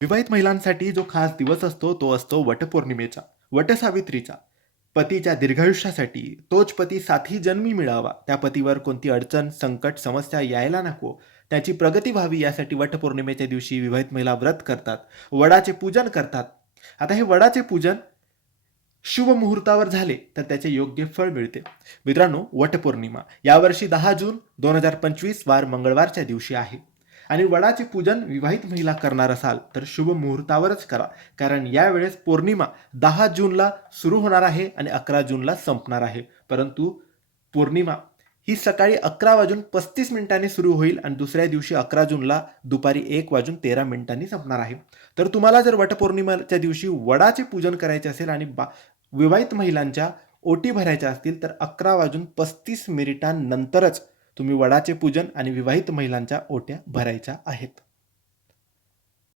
विवाहित महिलांसाठी जो खास दिवस असतो तो असतो वटपौर्णिमेचा वटसावित्रीचा. पतीच्या दीर्घायुष्यासाठी तोच पती साथी जन्मी मिळावा त्या पतीवर कोणती अडचण संकट समस्या यायला नको. त्याची प्रगती व्हावी यासाठी वटपौर्णिमेच्या दिवशी विवाहित महिला व्रत करतात वडाचे पूजन करतात. आता हे वडाचे पूजन शुभ मुहूर्तावर झाले तर त्याचे योग्य फळ मिळते. मित्रांनो वटपौर्णिमा. यावर्षी दहा जून दोन हजार पंचवीस वार मंगळवारच्या दिवशी आहे. आणि वडाचे पूजन विवाहित महिला करणार असाल तर शुभ मुहूर्तावरच करा. कारण यावेळेस पौर्णिमा दहा जूनला सुरू होणार आहे आणि अकरा जूनला संपणार आहे. परंतु पौर्णिमा ही सकाळी अकरा वाजून पस्तीस मिनिटांनी सुरू होईल आणि दुसऱ्या दिवशी अकरा जूनला दुपारी एक वाजून तेरा मिनिटांनी संपणार आहे. तर तुम्हाला जर वटपौर्णिमेच्या दिवशी वडाचे पूजन करायचे असेल आणि बा विवाहित महिलांच्या ओटी भरायच्या असतील तर अकरा वाजून पस्तीस मिनिटांनंतरच तुम्ही वडाचे पूजन आणि विवाहित महिलांच्या ओट्या भरायच्या आहेत.